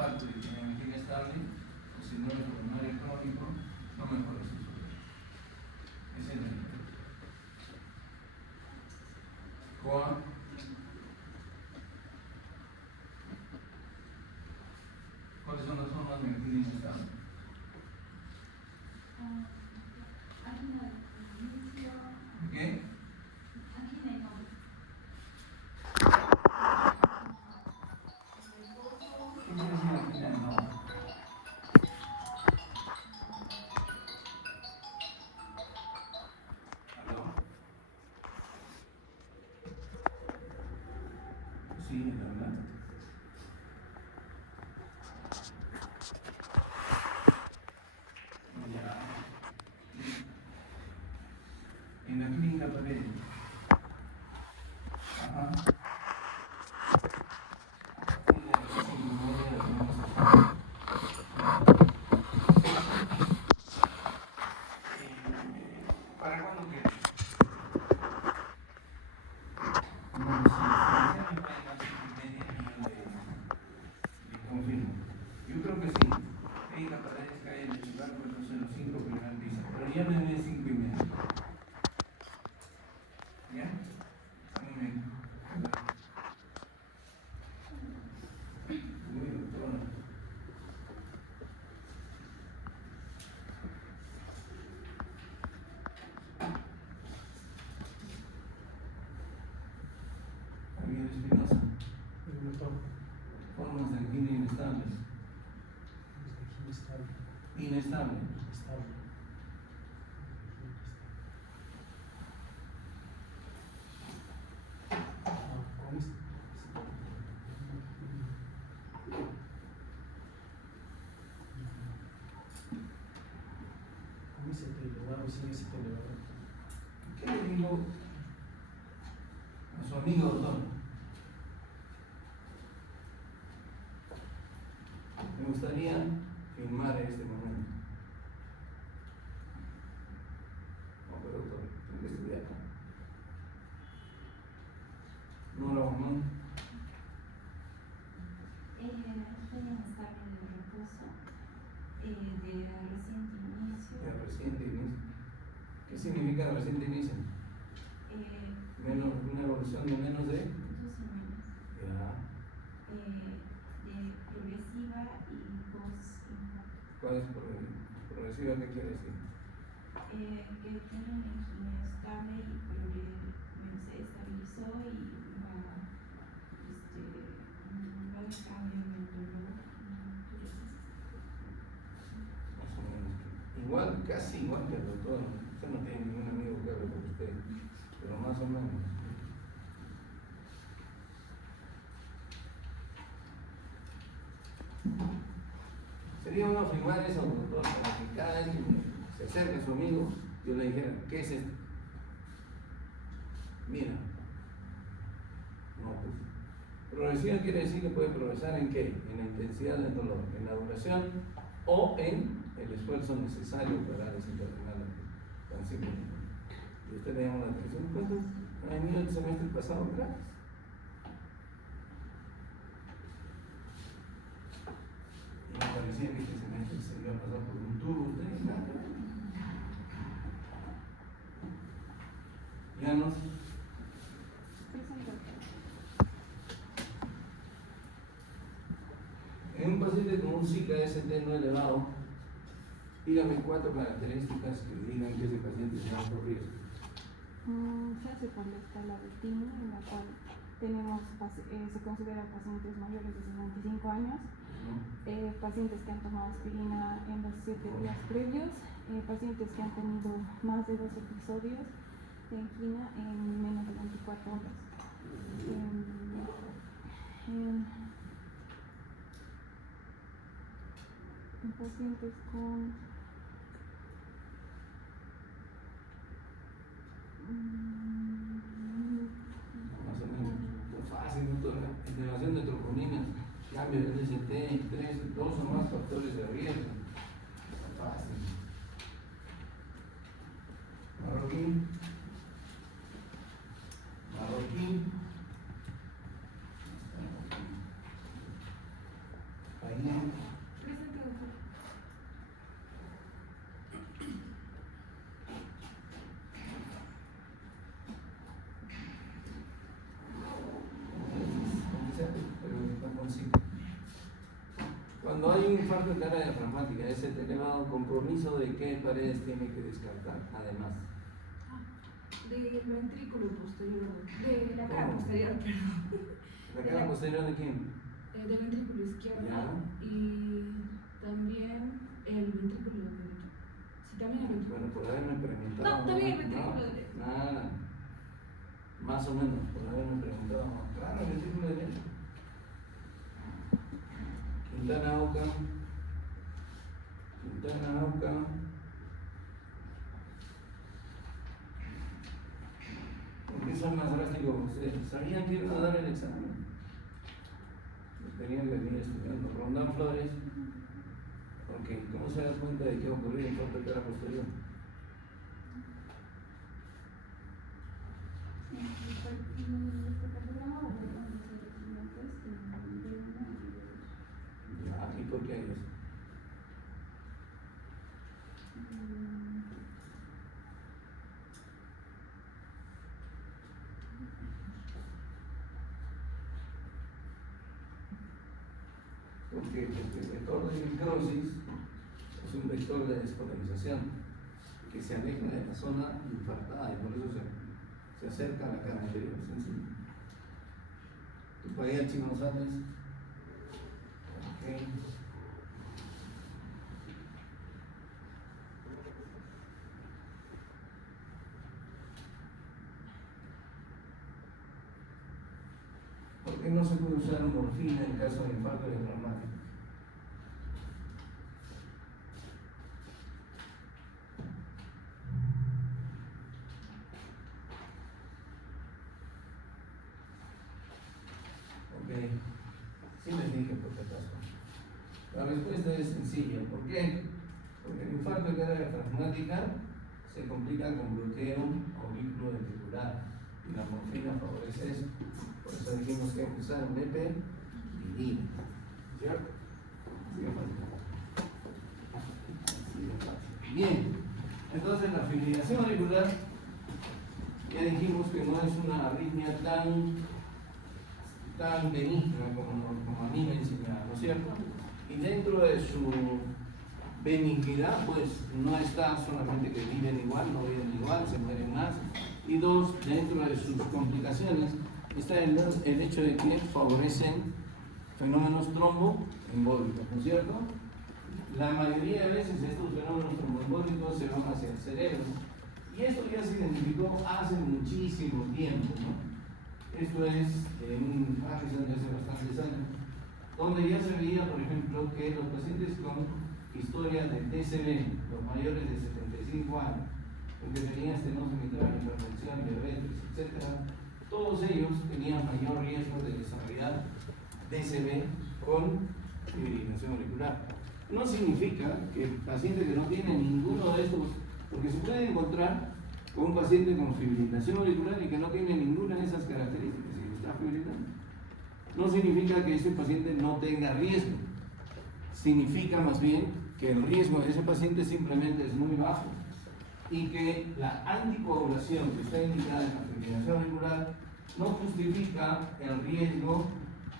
infarto y tiene angina estable, o síndrome pulmonar crónico, no mejora su sueño. Ese es el nivel. Juan. ¿Cuáles son las formas de angina inestable? ¿Qué? Sí, la verdad. Ya. En la clínica Paredes. Ajá. ¿Para cuándo quieres? No, confirmo. Yo creo que sí. Clínica Paredes, calle de Chicago, 405, primer piso. Pero ya me ven 5:30. ¿Ya? A mí me. Uy, doctora. Javier Espinosa. Formas de angina inestables. Inestable. ¿Qué le digo a su amigo doctor? Me gustaría filmar este momento. No, pero doctor, tengo que estudiar. No lo hago mal. Estoy en estable de reposo, de reciente inicio. De reciente inicio. ¿Qué significa reciente inicio? Una evolución de menos de 2 semanas. Ya. De progresiva y post-infarto. ¿Cuál es progresiva? ¿Qué quiere decir? Que tiene una angina estable y se estabilizó y va el cambio en el dolor. Más o menos. Igual, casi igual que el doctor. Usted no tiene ningún amigo que hable con usted, pero más o menos. Sería bueno filmar eso, doctor, para que cada vez que se acerque a su amigo, yo le dijera, ¿qué es esto? Mira. No, pues. Progresiva quiere decir que puede progresar en qué? En la intensidad del dolor, en la duración o en el esfuerzo necesario para desencadenar tan simple. Y usted le llama la atención. ¿Cuántos han venido el semestre pasado gratis? Y me parecía que este semestre se iba a pasar por un tubo usted, nada. Ya no. En un paciente con un CKST no elevado, dígame 4 características que digan que ese paciente sea alto riesgo. Se hace por la escala de TIMI, en la cual tenemos, se considera pacientes mayores de 65 años, pacientes que han tomado aspirina en los 7 días previos, pacientes que han tenido más de 2 episodios de angina en menos de 24 horas. En pacientes con más o menos, fácil, doctora. Integración de troponinas, cambio de ST, 3, 2 o más factores de riesgo. Fácil. Marroquín. País. bien. Presente, doctor. Pero no consigo. Cuando hay un infarto de cara diafragmática, ese elevado compromiso de qué paredes tiene que descartar, además. Del ventrículo posterior, de la cara ¿Cómo? posterior, perdón. ¿La cara posterior de quién? Del ventrículo izquierdo Ya. y también el ventrículo derecho. Sí, también el ventrículo. Bueno, por haberme preguntado. No, también el ¿no? ventrículo derecho. Nada. Más o menos, por haberme preguntado. Claro, el ventrículo derecho. Quintana Oca. Quintana Oca. ¿Por qué son más drásticos ustedes? ¿Sabían que iban a dar el examen? Tenían que venir estudiando. Rondán Flores. Porque, ¿cómo se da cuenta de qué ocurrió en infarto de cara posterior? Ya, ¿y por qué hay eso? Porque el vector de microsis es un vector de despolarización que se aleja de la zona infartada y por eso se acerca a la cara anterior. Sencillo. ¿Tu país, Chino González? Ok. ¿Por qué no se puede usar morfina en caso de infarto diafragmático? Ok, sí les dije por qué acaso. La respuesta es sencilla. ¿Por qué? Porque el infarto de cara diafragmática se complica con bloqueo auriculoventricular y la morfina favorece eso. Por eso dijimos que hay que usar un epinefrina. ¿Cierto? Así de fácil. Así de fácil. Bien, entonces la fibrilación auricular, ya dijimos que no es una arritmia tan benigna como a mí me enseñaron, ¿no es cierto? Y dentro de su benignidad, pues no está solamente que viven igual, no viven igual, se mueren más. Y dos, dentro de sus complicaciones está el hecho de que favorecen fenómenos tromboembólicos, ¿no es cierto? La mayoría de veces estos fenómenos tromboembólicos se van hacia el cerebro. Y esto ya se identificó hace muchísimo tiempo, ¿no? Esto es en un Harrison de hace bastantes años, donde ya se veía, por ejemplo, que los pacientes con historia de TCB, los mayores de 75 años, porque tenían estenosis mitral, hipertensión, diabetes, etc., todos ellos tenían mayor riesgo de desarrollar DCB con fibrilación auricular. No significa que el paciente que no tiene ninguno de estos, porque se puede encontrar con un paciente con fibrilación auricular y que no tiene ninguna de esas características y está fibrilando. No significa que ese paciente no tenga riesgo, significa más bien que el riesgo de ese paciente simplemente es muy bajo y que la anticoagulación que está indicada en la fibrilación auricular no justifica el riesgo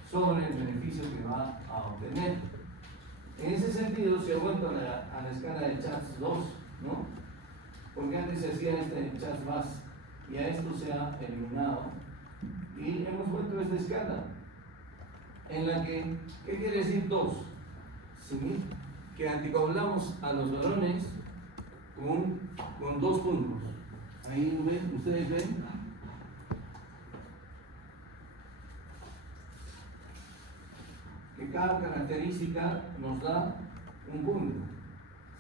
sobre el beneficio que va a obtener. En ese sentido se ha vuelto a la escala de CHADS 2, ¿no? Porque antes se hacía este CHADS-VAS y a esto se ha eliminado y hemos vuelto a esta escala en la que, ¿qué quiere decir 2? ¿Sí? Que anticoagulamos a los varones con 2 puntos. Ahí ven, ustedes ven. Que cada característica nos da un punto.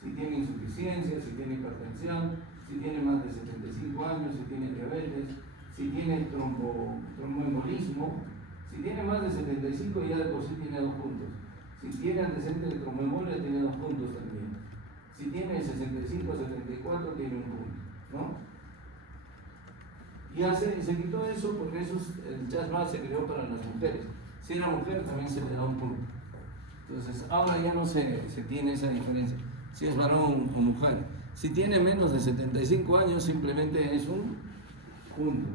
Si tiene insuficiencia, si tiene hipertensión, si tiene más de 75 años, si tiene diabetes, si tiene tromboembolismo, si tiene más de 75 ya de por sí tiene 2 puntos. Si tiene antecedentes de tromboembolia tiene 2 puntos también. Si tiene 65 a 74 tiene 1 punto, ¿no? Ya se quitó eso porque el CHADS-VAS se creó para las mujeres. Si era mujer también se le da 1 punto. Entonces, ahora ya no se tiene esa diferencia, si es varón o mujer. Si tiene menos de 75 años, simplemente es un punto.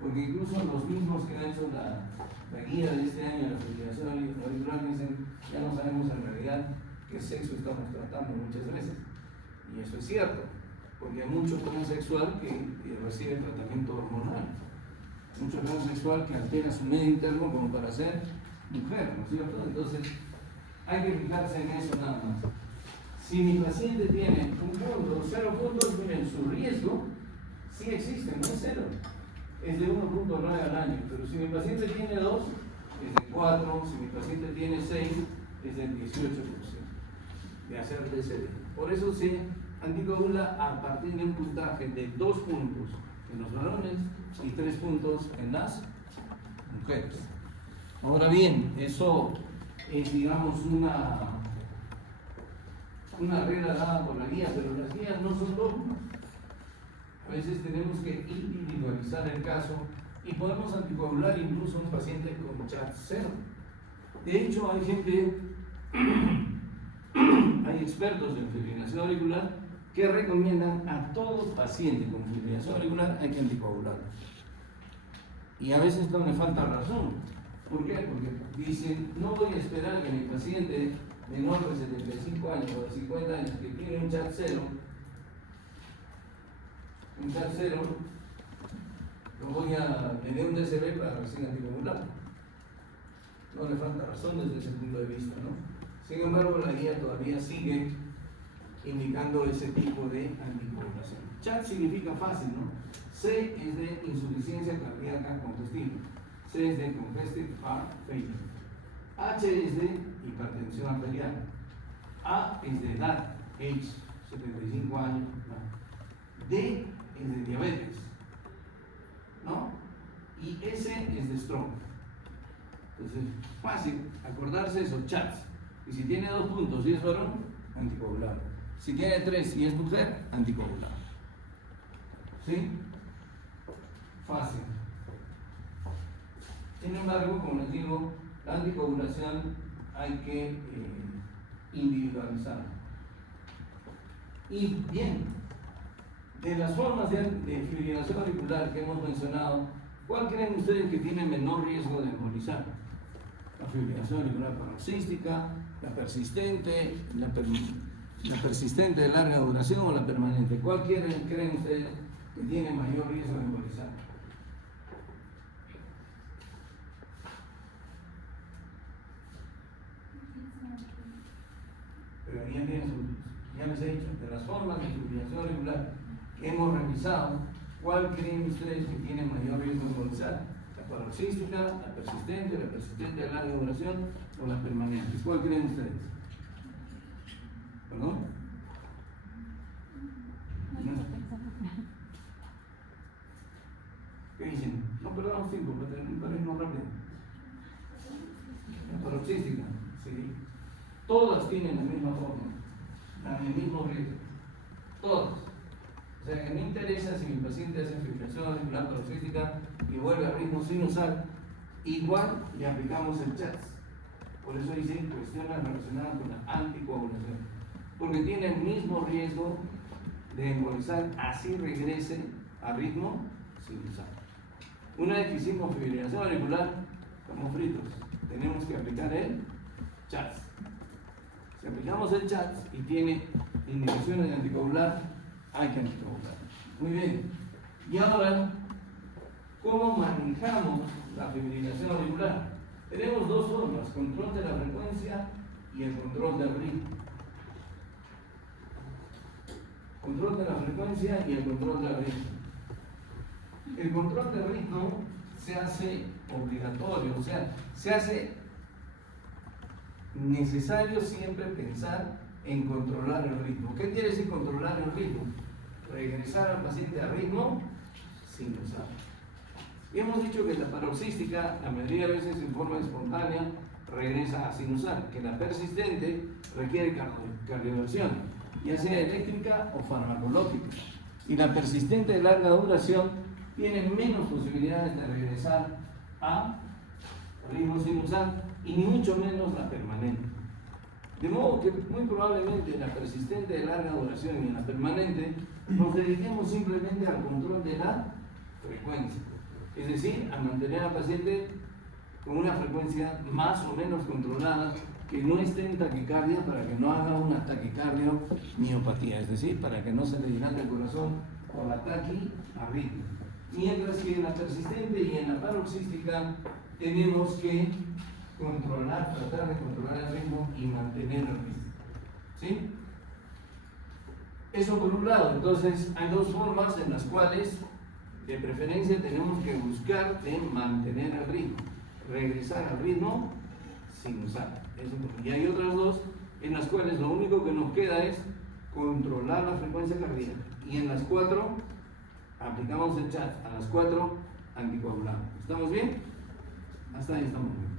Porque incluso los mismos que han hecho la guía de este año de la fibrilación auricular dicen, ya no sabemos en realidad qué sexo estamos tratando muchas veces. Y eso es cierto, porque hay mucho transexual que recibe tratamiento hormonal. Mucho transexual que altera su medio interno como para ser mujer, ¿no es cierto? Entonces, hay que fijarse en eso nada más. Si mi paciente tiene un punto, 0 puntos, miren, su riesgo sí existe, no es 0. Es de 1.9 al año, pero si mi paciente tiene 2, es de 4, si mi paciente tiene 6, es del 18% de hacer TCD. Por eso se anticoagula a partir de un puntaje de 2 puntos en los varones y 3 puntos en las mujeres. Ahora bien, eso es, digamos, una regla dada por la guía, pero las guías no son dogmas. A veces tenemos que individualizar el caso y podemos anticoagular incluso a un paciente con CHADS 0. De hecho, hay gente, hay expertos en fibrilación auricular que recomiendan a todo paciente con fibrilación auricular hay que anticoagularlo. Y a veces no le falta razón. ¿Por qué? Porque dicen, no voy a esperar que mi paciente menor de 75 años o de 50 años que tiene un CHADS 0, le dé un DCB para recién anticoagular. No le falta razón desde ese punto de vista, ¿no? Sin embargo, la guía todavía sigue indicando ese tipo de anticoagulación. CHADS significa fácil, ¿no? C es de insuficiencia cardíaca congestiva. C es de congestive heart failure. H es de hipertensión arterial. A es de edad, age, 75 años. D es de diabetes, ¿no? Y S es de stroke. Entonces, fácil acordarse eso, CHADS. Y si tiene 2 puntos y es varón, anticoagulable. Si tiene 3 y es mujer, anticoagulable. ¿Sí? Fácil. Sin embargo, como les digo, la anticoagulación hay que individualizarla. Y bien, de las formas de fibrilación auricular que hemos mencionado, ¿cuál creen ustedes que tiene menor riesgo de embolizar? La fibrilación auricular paroxística, la persistente, la persistente de larga duración o la permanente. ¿Cuál creen ustedes que tiene mayor riesgo de embolizar? Pero ya les he dicho, de las formas de fibrilación auricular que hemos revisado, ¿cuál creen ustedes que tiene mayor riesgo de embolizar? ¿La paroxística, la persistente de larga duración o la permanente? ¿Cuál creen ustedes? ¿Perdón? ¿Qué dicen? No perdamos tiempo, para irnos rápido. La paroxística, sí. Todas tienen la misma forma, el mismo riesgo. Todas. O sea, que no interesa si mi paciente hace fibrilación auricular paroxística y vuelve a ritmo sinusal, igual le aplicamos el CHADS. Por eso dicen cuestiones relacionadas con la anticoagulación. Porque tiene el mismo riesgo de embolizar, así regrese a ritmo sinusal. Una vez que hicimos fibrilación auricular, estamos fritos. Tenemos que aplicar el CHADS. Si aplicamos el CHADS y tiene indicaciones de anticoagular, hay que anticoagular. Muy bien. Y ahora, ¿cómo manejamos la fibrilación auricular? Tenemos 2 formas, control de la frecuencia y el control del ritmo. Control de la frecuencia y el control del ritmo. El control del ritmo se hace obligatorio, o sea, se hace necesario siempre pensar en controlar el ritmo. ¿Qué quiere decir controlar el ritmo? Regresar al paciente a ritmo sinusal. Y hemos dicho que la paroxística, la mayoría de veces en forma espontánea, regresa a sinusal, que la persistente requiere cardioversión, ya sea eléctrica o farmacológica. Y la persistente de larga duración tiene menos posibilidades de regresar a ritmo sinusal y mucho menos la permanente. De modo que muy probablemente en la persistente de larga duración y en la permanente nos dediquemos simplemente al control de la frecuencia. Es decir, a mantener al paciente con una frecuencia más o menos controlada, que no esté en taquicardia para que no haga una taquicardio-miopatía, es decir, para que no se le dilate el corazón por la taquiarritmia. Mientras que en la persistente y en la paroxística tenemos que tratar de controlar el ritmo y mantener el ritmo. ¿Sí? Eso por un lado. Entonces, hay dos formas en las cuales, de preferencia, tenemos que buscar de mantener el ritmo. Regresar al ritmo sin usar. Y hay otras dos en las cuales lo único que nos queda es controlar la frecuencia cardíaca. Y en las 4 aplicamos el chat, a las 4 anticoagulamos. ¿Estamos bien? Hasta ahí estamos bien.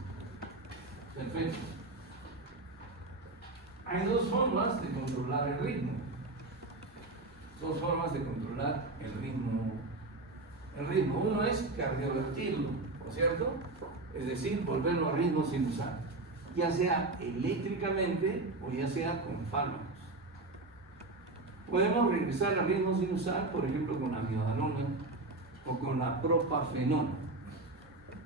Perfecto. Hay dos formas de controlar el ritmo. Dos formas de controlar el ritmo. El ritmo, uno es cardiovertirlo, ¿no es cierto? Es decir, volverlo a ritmo sin usar, ya sea eléctricamente o ya sea con fármacos. Podemos regresar al ritmo sin usar, por ejemplo, con la amiodarona o con la propafenona.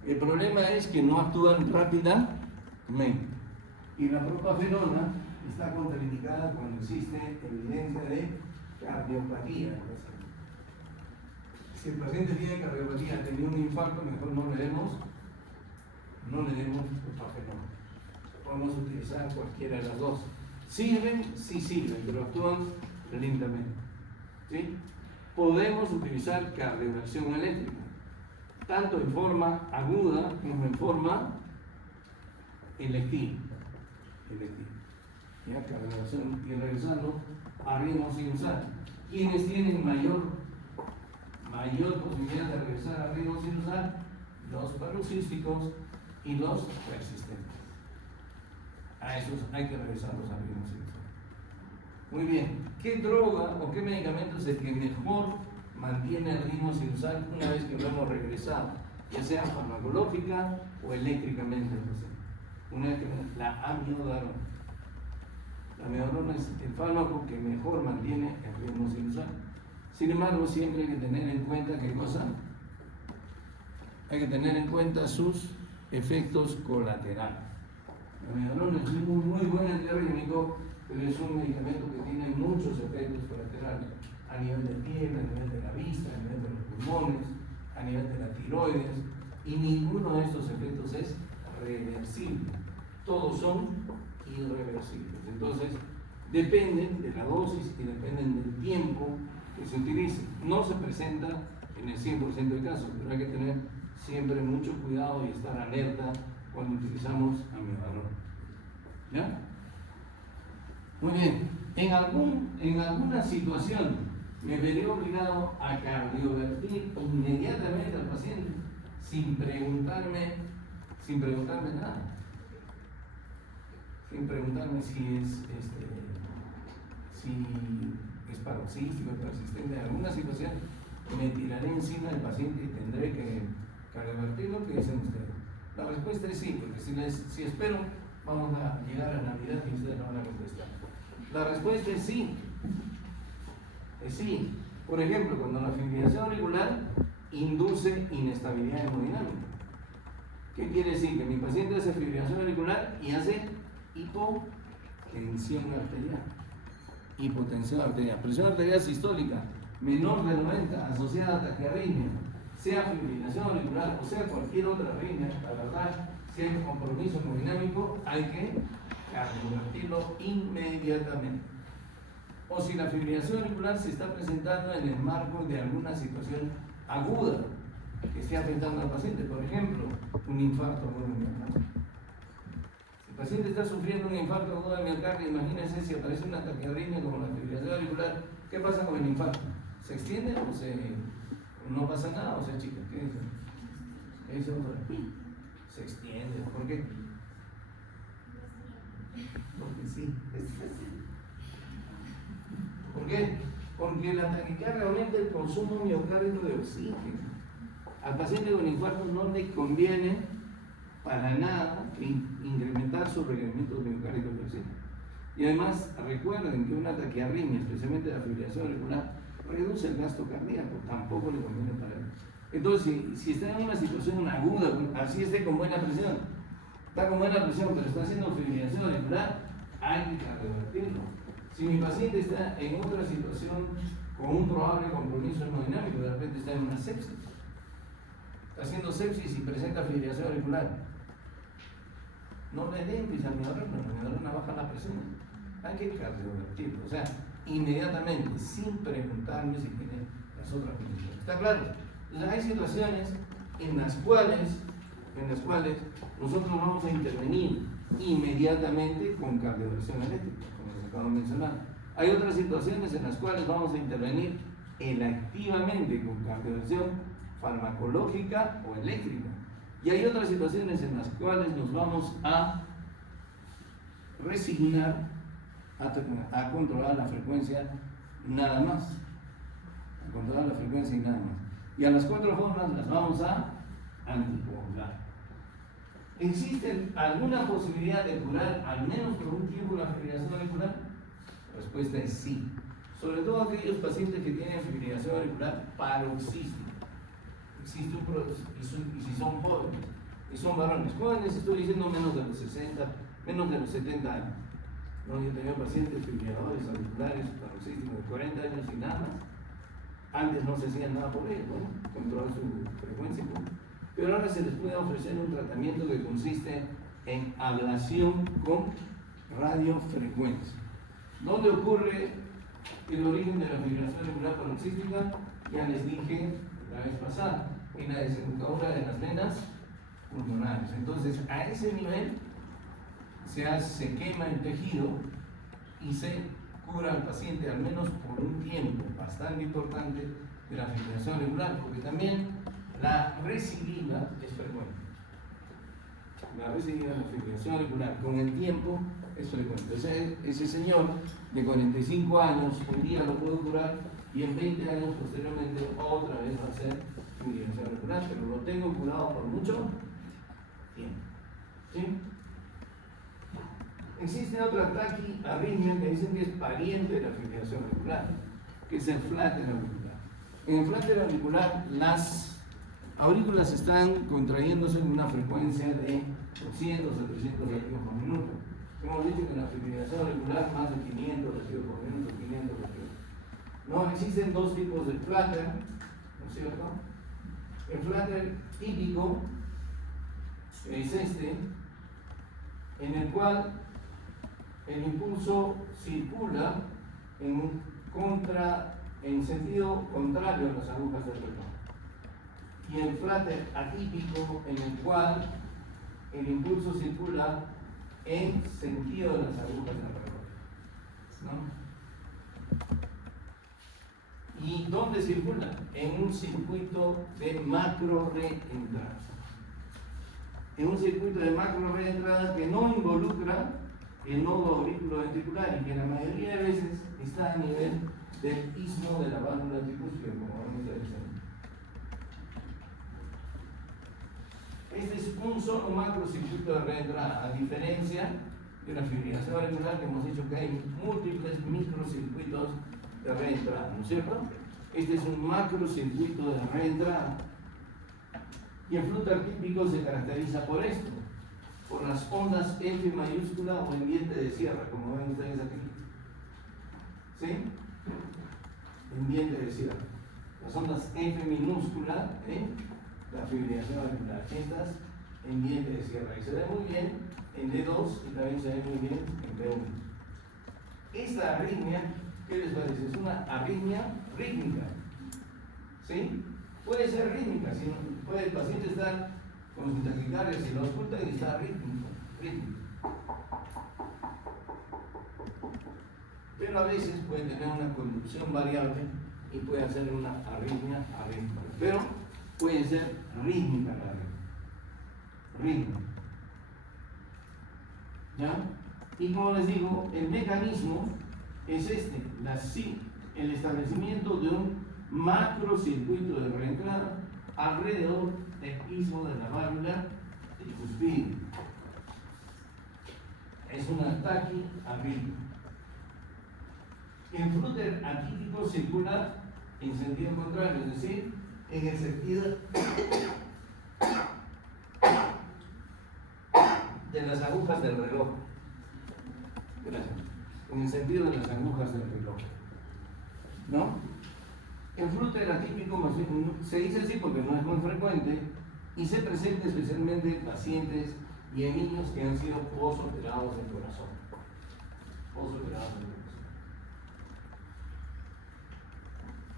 El problema es que no actúan rápidamente. Y la propafenona está contraindicada cuando existe evidencia de cardiopatía. Si el paciente tiene cardiopatía, ha tenido un infarto, mejor no le demos propafenona. Podemos utilizar cualquiera de las dos. Sirven, sí sirven, pero actúan lentamente. ¿Sí? Podemos utilizar cardioversión eléctrica, tanto en forma aguda como en forma electiva. Ya, cardioversión, y regresando a ritmo sin usar. ¿Quiénes tienen mayor posibilidad de regresar a ritmo sin usar? Los paroxísticos y los persistentes. A esos hay que regresarlos a ritmo sin usar. Muy bien, ¿qué droga o qué medicamento es el que mejor mantiene el ritmo sin usar una vez que lo hemos regresado? Ya sea farmacológica o eléctricamente. Una vez que la amiodarona. La amiodarona es el fármaco que mejor mantiene el ritmo sin usar. Sin embargo, siempre hay que tener en cuenta ¿qué cosa? Hay que tener en cuenta sus efectos colaterales. La amiodarona es un muy buen antiarrítmico, pero es un medicamento que tiene muchos efectos colaterales a nivel de piel, a nivel de la vista, a nivel de los pulmones, a nivel de la tiroides, y ninguno de estos efectos es reversible. Todos son irreversibles. Entonces, dependen de la dosis y dependen del tiempo que se utilice. No se presenta en el 100% de casos, pero hay que tener siempre mucho cuidado y estar alerta cuando utilizamos amiodarona. ¿Ya? Muy bien. En alguna situación me veré obligado a cardiovertir inmediatamente al paciente sin preguntarme nada. Sin preguntarme si es paroxístico, persistente. En alguna situación me tiraré encima del paciente y tendré que cardiovertirlo. ¿Qué dicen ustedes? La respuesta es sí, porque si espero, vamos a llegar a Navidad y ustedes no van a contestar. La respuesta es sí. Es sí. Por ejemplo, cuando la fibrilación auricular induce inestabilidad hemodinámica. ¿Qué quiere decir? Que mi paciente hace fibrilación auricular y hace hipotensión arterial. Hipotensión arterial. Presión arterial sistólica menor de 90 asociada a taquiarritmia, sea fibrilación auricular o sea cualquier otra arritmia, la verdad, si hay compromiso hemodinámico, hay que cardiovertirlo inmediatamente. O si la fibrilación auricular se está presentando en el marco de alguna situación aguda que esté afectando al paciente, por ejemplo, un infarto agudo de miocardio. Si el paciente está sufriendo un infarto agudo de miocardio, imagínense si aparece una taquiarritmia como la fibrilación auricular, ¿qué pasa con el infarto? ¿Se extiende o no pasa nada o se achica? ¿Qué dice? ¿Qué dice doctora? Se extiende. ¿Por qué? Porque sí. ¿Por qué? Porque la taquicardia aumenta el consumo miocárdico de oxígeno. Al paciente con infarto no le conviene para nada incrementar sus requerimientos miocárdicos de oxígeno. Y además, recuerden que una taquiarritmia, especialmente la fibrilación auricular, reduce el gasto cardíaco, tampoco le conviene para él. Entonces, si está en una situación aguda, así esté con buena presión, está con buena presión, pero está haciendo fibrilación auricular, hay que cardiovertirlo. Si mi paciente está en otra situación con un probable compromiso hemodinámico, de repente está en una sepsis, está haciendo sepsis y presenta fibrilación auricular, no le den pisalmidorina, baja la presión. Hay que cardiovertirlo, o sea, inmediatamente, sin preguntarme si tiene las otras condiciones. ¿Está claro? Entonces, hay situaciones en las cuales nosotros vamos a intervenir inmediatamente con cardioversión eléctrica, como les acabo de mencionar. Hay otras situaciones en las cuales vamos a intervenir electivamente con cardioversión farmacológica o eléctrica. Y hay otras situaciones en las cuales nos vamos a resignar a controlar la frecuencia nada más. A controlar la frecuencia y nada más. Y a las 4 formas las vamos a anticoagular. ¿Existe alguna posibilidad de curar al menos por un tiempo la fibrilación auricular? La respuesta es sí. Sobre todo aquellos pacientes que tienen fibrilación auricular paroxística. Existe un proceso, y si son jóvenes, y son varones. Jóvenes estoy diciendo menos de los 60, menos de los 70 años. No, yo tenía pacientes fibriladores auriculares paroxísticos de 40 años y nada más. Antes no se hacía nada por ellos, ¿no? Controlar su frecuencia. Pero ahora se les puede ofrecer un tratamiento que consiste en ablación con radiofrecuencia. ¿Dónde ocurre el origen de la fibrilación auricular paroxística? Ya les dije la vez pasada, en la desembocadura de las venas pulmonares. Entonces, a ese nivel se quema el tejido y se cura al paciente al menos por un tiempo bastante importante de la fibrilación auricular, porque también la recidiva es frecuente. La recidiva de la fibrilación auricular con el tiempo es frecuente. Ese señor de 45 años un día lo puedo curar y en 20 años posteriormente otra vez va a ser fibrilación auricular, pero lo tengo curado por mucho tiempo. ¿Sí? Existe otra taquiarritmia que dicen que es pariente de la fibrilación auricular, que es el flatter auricular. En el flatter auricular, las aurículas están contrayéndose en una frecuencia de 200 a 300 latidos por minuto. Hemos dicho que en la fibrilación auricular más de 500 latidos por minuto, 500 latidos. No, existen dos tipos de flatter, ¿no es cierto? El flatter típico es este, en el cual el impulso circula en sentido contrario a las agujas del reloj. Y el flatter atípico, en el cual el impulso circula en sentido de las agujas del reloj. ¿No? ¿Y dónde circula? En un circuito de macro reentrada. En un circuito de macro reentrada que no involucra el nodo auriculoventricular y que la mayoría de veces está a nivel del istmo de la válvula tricúspide, como vamos a ver. Este es un solo macrocircuito de reentrada, a diferencia de la fibrilación auricular, que hemos dicho que hay múltiples microcircuitos de reentrada, ¿no es cierto? Este es un macrocircuito de reentrada. Y el flutter típico se caracteriza por esto, por las ondas F mayúscula o en diente de sierra, como ven ustedes aquí. ¿Sí? En diente de sierra. Las ondas F minúscula, la fibrilación auricular. Estas en diente de sierra. Y se ve muy bien en D2 y también se ve muy bien en D1. Esta arritmia, ¿qué les parece? Es una arritmia rítmica. ¿Sí? Puede ser rítmica, si no, puede el paciente estar con su taquicardia, si lo oculta y está rítmico. Pero a veces puede tener una conducción variable y puede hacer una arritmia arrítmica. Pero puede ser rítmica la arritmia. ¿Ya? Y como les digo, el mecanismo es este, el establecimiento de un macrocircuito de reentrada alrededor del istmo de la válvula tricúspide. es una taquiarritmia. El flúter atípico circula en sentido contrario, es decir, en el sentido de las agujas del reloj. Gracias. En el sentido de las agujas del reloj. ¿No? El flúter atípico más bien, se dice así porque no es muy frecuente y se presenta especialmente en pacientes y en niños que han sido posoperados del corazón. Posoperados del corazón.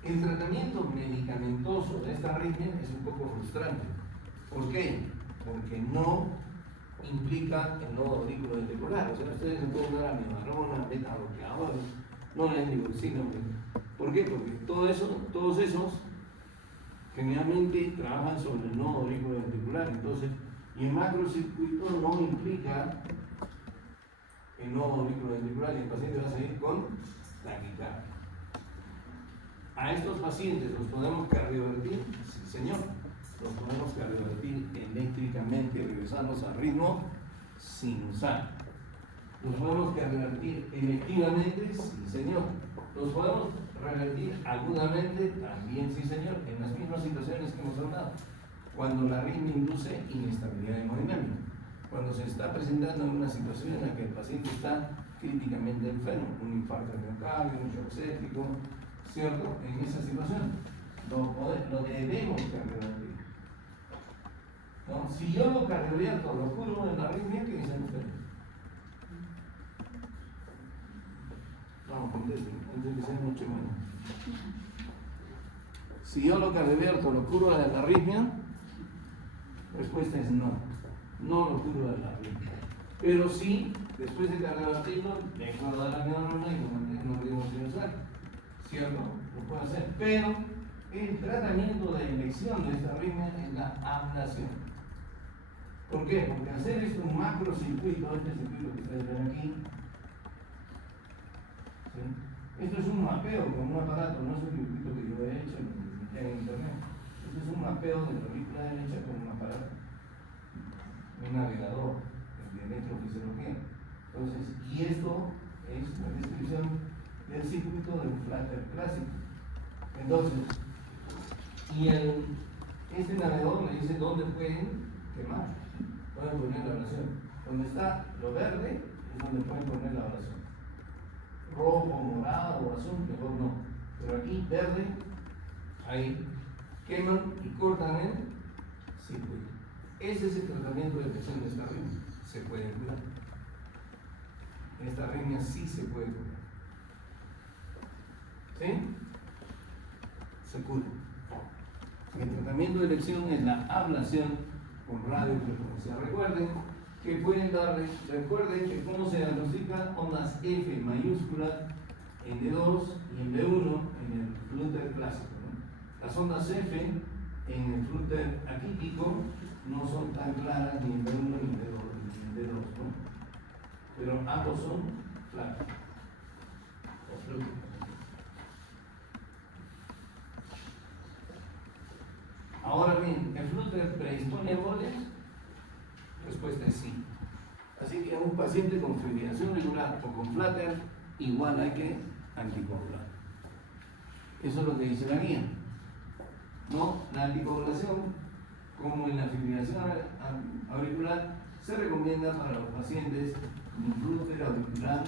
El tratamiento medicamentoso de esta arritmia es un poco frustrante. ¿Por qué? Porque no implica el nodo auriculoventricular. O sea, ustedes no pueden dar amidarona, beta-bloqueadores, no la endivoxina. ¿Por qué? Porque todos esos generalmente trabajan sobre el nodo auriculoventricular. Entonces, y el macrocircuito no implica el nodo auriculoventricular y el paciente va a seguir con taquicardia. A estos pacientes los podemos cardiovertir, sí señor, los podemos cardiovertir eléctricamente, regresarnos al ritmo sinusal. Los podemos cardiovertir electivamente, sí señor. Los podemos revertir agudamente, también sí señor, en las mismas situaciones que hemos hablado. Cuando la arritmia induce inestabilidad hemodinámica, cuando se está presentando en una situación en la que el paciente está críticamente enfermo, un infarto de miocardio, un shock séptico, ¿cierto? En esa situación lo debemos cardiovertir, ¿no? Si yo lo cardiovierto, lo curo en la arritmia, ¿qué dicen ustedes? No, contesten, antes que sea mucho menos. Si yo lo cardiovierto, lo curo de la arritmia, la respuesta es no. No lo curo de la arritmia. Pero sí, después de cardiovertirlo, dejo de dar la amidarona y lo mantengo en ritmo sinusal. ¿Cierto? Lo puedo hacer. Pero el tratamiento de elección de esta arritmia es la ablación. ¿Por qué? Porque hacer esto un macrocircuito, este circuito que ustedes ven aquí, ¿sí? Esto es un mapeo con un aparato, no es un circuito que yo he hecho en internet. Esto es un mapeo de la aurícula derecha con un aparato, un navegador de electrofisiología. Entonces, y esto es la descripción del circuito del flatter clásico. Entonces, y este navegador le dice dónde pueden quemar, pueden poner la oración. Donde está lo verde es donde pueden poner la oración. Rojo, morado o azul, mejor no. Pero aquí verde, ahí queman y cortan el circuito. Ese es el tratamiento de detección de esta arritmia. Se puede curar. Esta arritmia sí se puede curar. ¿Sí? Se cura. El tratamiento de elección es la ablación con radiofrecuencia. Recuerden que recuerden que cómo se diagnostica ondas F mayúscula en D2 y en D1 en el flúter clásico, ¿no? Las ondas F en el flúter atípico no son tan claras ni en D1 ni en D2, ¿no? Pero ambos son claros. Los flúteres. Ahora bien, ¿el flúter predispone a embolias? Respuesta es sí. Así que a un paciente con fibrilación auricular o con flutter, igual hay que anticoagular. Eso es lo que dice la guía. No, la anticoagulación, como en la fibrilación auricular, se recomienda para los pacientes con flúter auricular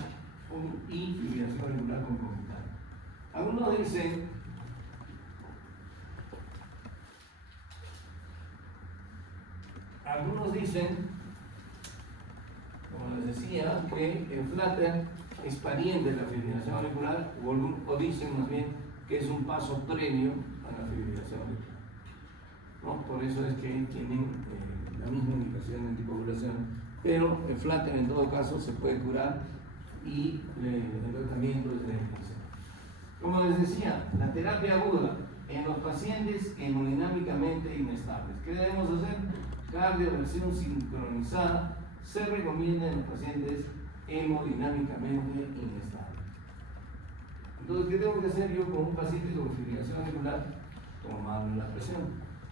y fibrilación auricular concomitante. Algunos dicen, como les decía, que el flutter es pariente de la fibrilación auricular, o dicen más bien que es un paso previo a la fibrilación auricular, ¿no? Por eso es que tienen la misma indicación de anticoagulación, pero el flutter en todo caso se puede curar y el tratamiento es de elección. Como les decía, la terapia aguda en los pacientes hemodinámicamente inestables. ¿Qué debemos hacer? Cardioversión sincronizada se recomienda en los pacientes hemodinámicamente inestables. Entonces, ¿qué tengo que hacer yo con un paciente con fibrilación auricular? Tomarle la presión.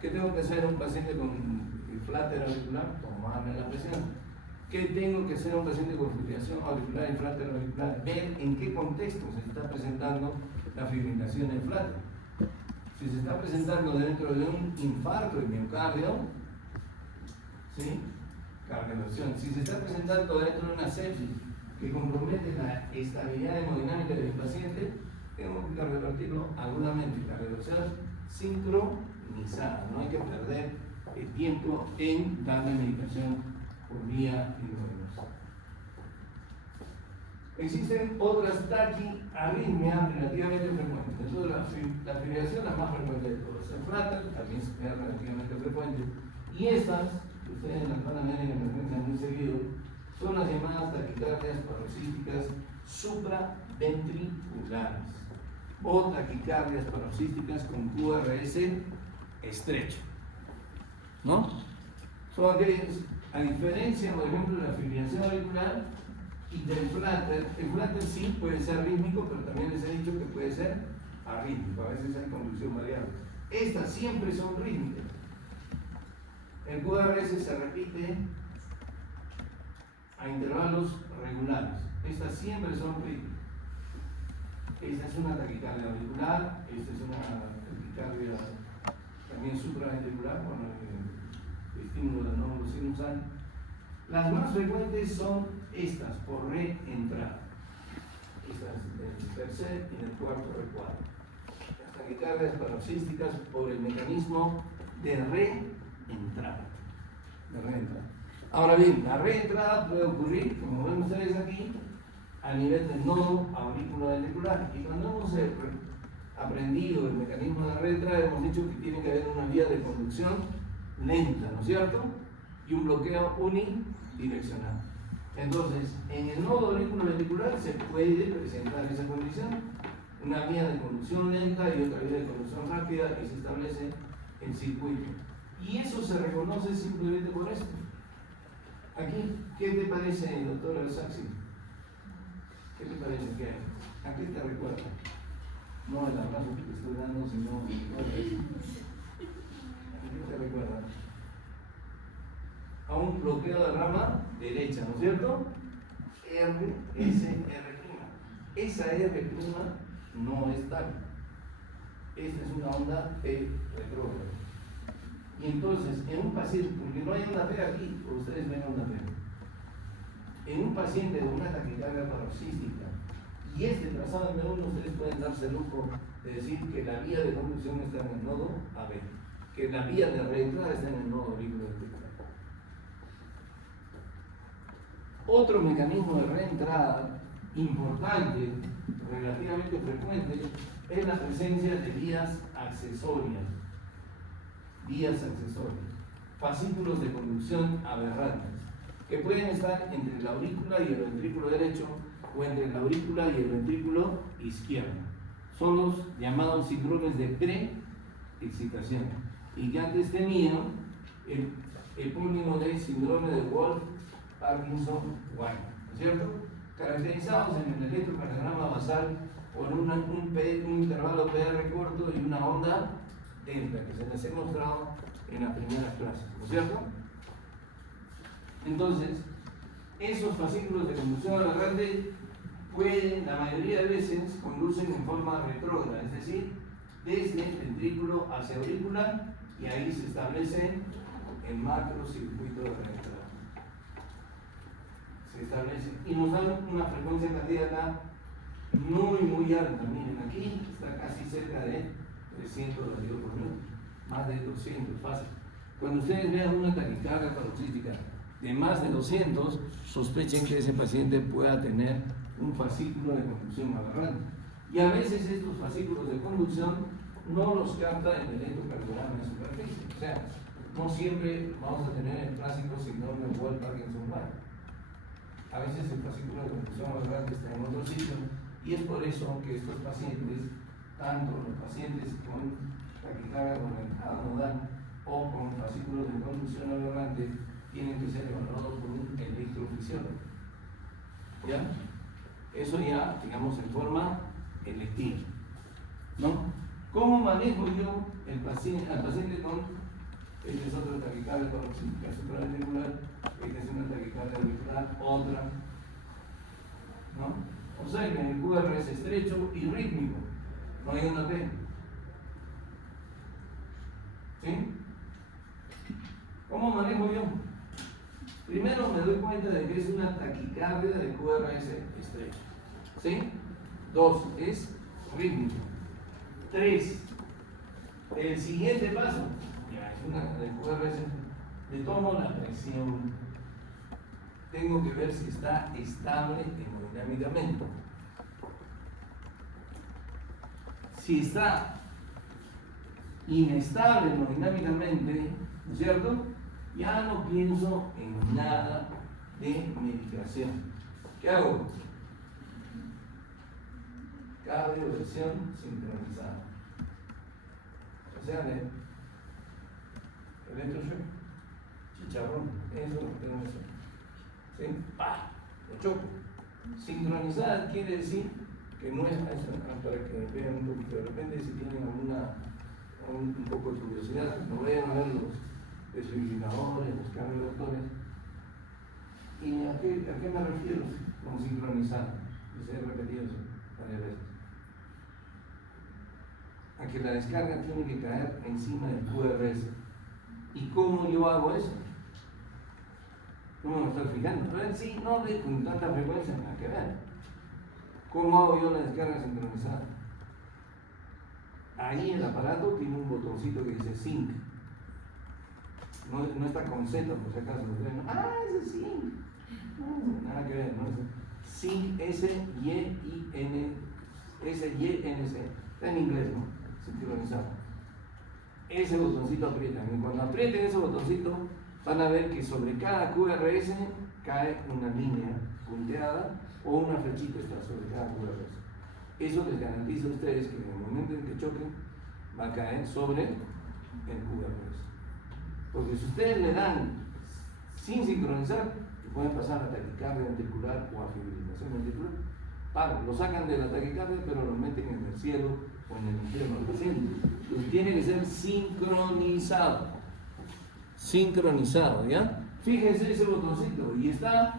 ¿Qué tengo que hacer un paciente con flutter auricular? Tomarle la presión. ¿Qué tengo que hacer a un paciente con fibrilación auricular infrátero auricular? Ver en qué contexto se está presentando la fibrilación infrátero. Si se está presentando dentro de un infarto de miocardio, ¿sí? Cardioversión. Si se está presentando dentro de una sepsis que compromete la estabilidad hemodinámica del paciente, tenemos que cardiovertirlo agudamente. Cardioversión sincronizada. No hay que perder el tiempo en darle medicación por vía intravenosa. Existen otras taquiarritmias relativamente frecuentes. Entonces, la fibrilación es la más frecuente de todas. El fráter también es relativamente frecuente. Y estas, que ustedes las van a ver en emergencia muy seguido, son las llamadas taquicardias paroxísticas supraventriculares o taquicardias paroxísticas con QRS estrecho. ¿No? Son aquellas, a diferencia, por ejemplo, de la fibrilación auricular y del flutter. El flutter sí puede ser rítmico, pero también les he dicho que puede ser arrítmico, a veces hay conducción variable. Estas siempre son rítmicas. El QRS se repite a intervalos regulares. Estas siempre son rítmicas. Esta es una taquicardia auricular, esta es una taquicardia también supraventricular con el estímulo del nódulo sinusal. Las más frecuentes son estas, por reentrada. Estas del tercer y del cuarto recuadro. Las taquicardias paroxísticas por el mecanismo de reentrada. Ahora bien, la reentrada puede ocurrir, como ven ustedes aquí, a nivel del nodo auriculoventricular. Y cuando hemos aprendido el mecanismo de reentrada, hemos dicho que tiene que haber una vía de conducción lenta, ¿no es cierto? Y un bloqueo unidireccional. Entonces, en el nodo auriculoventricular se puede presentar esa condición, una vía de conducción lenta y otra vía de conducción rápida, y se establece el circuito. Y eso se reconoce simplemente por esto. Aquí, ¿qué te parece, doctora Saxi? ¿Qué te parece? ¿A qué te recuerda? No el abrazo que te estoy dando, sino ¿a qué te recuerda? A un bloqueo de rama derecha, ¿no es cierto? RSR'. Esa R' no es tal. Esta es una onda P retrógrada. Y entonces, en un paciente, porque no hay onda P aquí, ustedes ven onda P. En un paciente de una taquicardia paroxística y este trazado en B1, ustedes pueden darse el lujo de decir que la vía de conducción está en el nodo AB, que la vía de reentrada está en el nodo auriculoventricular. Otro mecanismo de reentrada importante, relativamente frecuente, es la presencia de vías accesorias. Fascículos de conducción aberrantes, que pueden estar entre la aurícula y el ventrículo derecho o entre la aurícula y el ventrículo izquierdo. Son los llamados síndromes de pre-excitación y que antes tenían el epónimo de síndrome de Wolff-Parkinson-White, ¿no es cierto? Caracterizados en el electrocardiograma basal por un intervalo PR corto y una onda delta, que se les he mostrado en las primeras clases, ¿no es cierto? Entonces, esos fascículos de conducción aberrante pueden, la mayoría de veces, conducen en forma retrógrada, es decir, desde el ventrículo hacia aurícula, y ahí se establece el macrocircuito de reentrada. Se establece y nos dan una frecuencia cardíaca muy alta. Miren, aquí está casi cerca de 300 latidos por minuto, más de 200, fácil. Cuando ustedes vean una taquicardia paroxística de más de 200, sospechen que ese paciente pueda tener un fascículo de conducción aberrante. Y a veces estos fascículos de conducción no los capta el electrocardiograma en superficie. O sea, no siempre vamos a tener el clásico síndrome de Wolff-Parkinson-White. A veces el fascículo de conducción aberrante está en otro sitio, y es por eso que estos pacientes, tanto los pacientes con taquicardia conectada nodal o con fascículos de conducción aberrante, tienen que ser evaluados por un electrofisiólogo. ¿Ya? Eso ya, digamos, en forma electiva. ¿No? ¿Cómo manejo yo al paciente con Esta es otra taquicardia torácica supraventricular, esta es una taquicardia auricular, otra, ¿no? Observen, el QR es estrecho y rítmico, no hay una P. ¿Sí? ¿Cómo manejo yo? Primero me doy cuenta de que es una taquicardia de QRS estrecho. ¿Sí? 2, es rítmico. 3, el siguiente paso, ya es una de QRS, le tomo la presión. Tengo que ver si está estable hemodinámicamente. Si está inestable hemodinámicamente, ¿no es cierto? Ya no pienso en nada de medicación. ¿Qué hago? Cardioversión sincronizada. O sea, electroshock, chicharrón, eso es lo que tenemos que hacer. ¿Sí? ¡Pah! Lo choco. Sincronizada quiere decir que no es, para que vean un poquito, de repente si tienen un poco de curiosidad, no vayan a ver los desfibriladores, los cardiovasculares. ¿Y a qué me refiero con sincronizado? Les he repetido eso varias veces. A que la descarga tiene que caer encima del QRS. ¿Y cómo yo hago eso? ¿Cómo me estoy fijando? A ver, sí, no de con tanta frecuencia, nada que ver. ¿Cómo hago yo la descarga sincronizada? Ahí el aparato tiene un botoncito que dice Sync. No está con Z, por si acaso. Ese es Sync. No, nada que ver, ¿no? Sync, S-Y-N-C. Está en inglés, ¿no? Sincronizado. Ese botoncito aprietan. Y cuando aprieten ese botoncito, van a ver que sobre cada QRS cae una línea punteada o una flechita está sobre cada QRS. Eso les garantiza a ustedes que en el momento en que choquen, va a caer sobre el QRS. Porque si ustedes le dan sin sincronizar, pueden pasar a taquicardia ventricular o a fibrilación ventricular. Lo sacan de la taquicardia, pero lo meten en el cielo o en el infierno del paciente. Entonces tiene que ser sincronizado. Sincronizado, ¿ya? Fíjense ese botoncito y está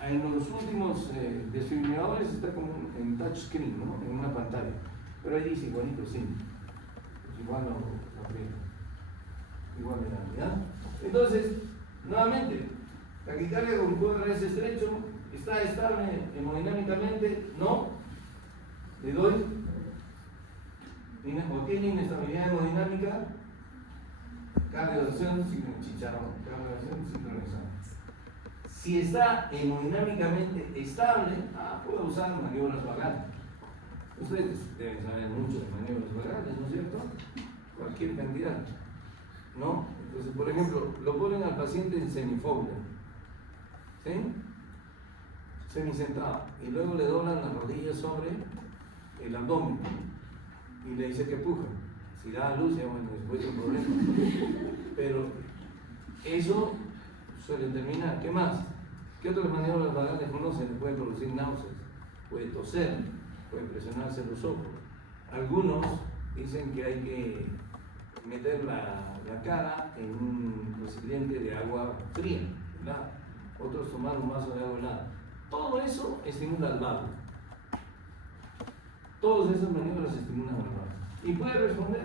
en los últimos desfibriladores, está como en touchscreen, ¿no? En una pantalla. Pero ahí dice igualito, sí. Pues igual lo aprieta. Igual le dan, ¿ya? Entonces, nuevamente, taquicardia con QRS estrecho, ¿está estable hemodinámicamente? No. Le doy. ¿O tiene inestabilidad hemodinámica? Cardioversión chicharrón, cardioversión sincronizada. Si está hemodinámicamente estable, puedo usar maniobras vagales. Ustedes deben saber mucho de maniobras vagales, ¿no es cierto? Cualquier cantidad, ¿no? Entonces, por ejemplo, lo ponen al paciente en semifobia, ¿sí? Semisentado, y luego le doblan las rodillas sobre el abdomen y le dice que puja. Si da a luz, ya bueno, después hay un problema. Pero eso suele terminar. ¿Qué más? ¿Qué otras maniobras vagales conocen? Le pueden producir náuseas, puede toser, puede presionarse los ojos. Algunos dicen que hay que meter la cara en un recipiente de agua fría, ¿verdad? Otros tomar un vaso de agua helada. Todo eso estimula al vago. Todas esas maniobras estimulan al vago. Y puede responder.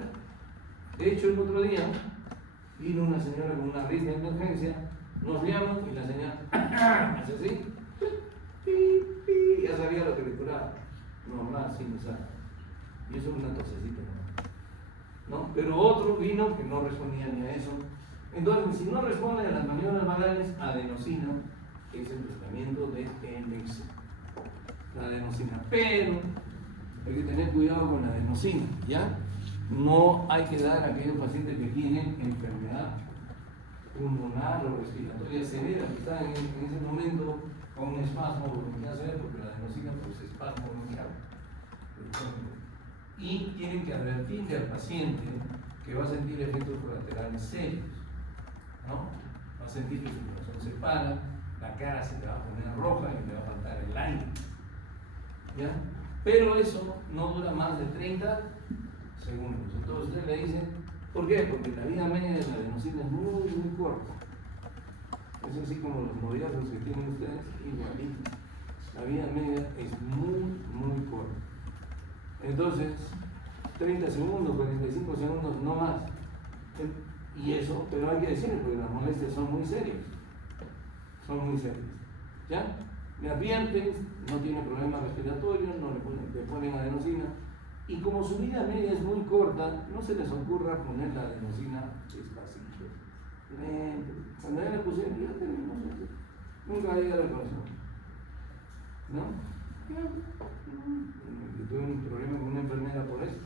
De hecho, el otro día vino una señora con una arritmia de emergencia, nos llaman y la señora hace así, ya sabía lo que le curaba. Normal, sin usar. Y eso es una tosecita, ¿no? Pero otro vino que no respondía ni a eso. Entonces, si no responde a las maniobras vagales, adenosina es el tratamiento de MX. La adenosina. Pero hay que tener cuidado con la adenosina, ¿ya? No hay que dar a aquellos pacientes que tienen enfermedad pulmonar o respiratoria severa, que están en ese momento con un espasmo bronquial severo, porque la adenosina pues espasmo bronquial. Y tienen que advertirle al paciente que va a sentir efectos colaterales serios, ¿no? Va a sentir que su corazón se para, la cara se le va a poner roja y le va a faltar el aire, ¿ya? Pero eso no dura más de 30 segundos. Entonces usted le dice, ¿Por qué? Porque la vida media de la adenosina es muy, muy corta. Es así como los noviazgos que tienen ustedes, igualito. La vida media es muy, muy corta. Entonces, 30 segundos, 45 segundos, no más. Y eso, pero hay que decirlo, porque las molestias son muy serias. Son muy serias. ¿Ya? Me advierten, no tiene problemas respiratorios, no le ponen adenosina. Y como su vida media es muy corta, no se les ocurra poner la adenosina despacito. Cuando ya le pusieron, ya terminó. Nunca llega al corazón. ¿No? Tuve un problema con una enfermera por eso.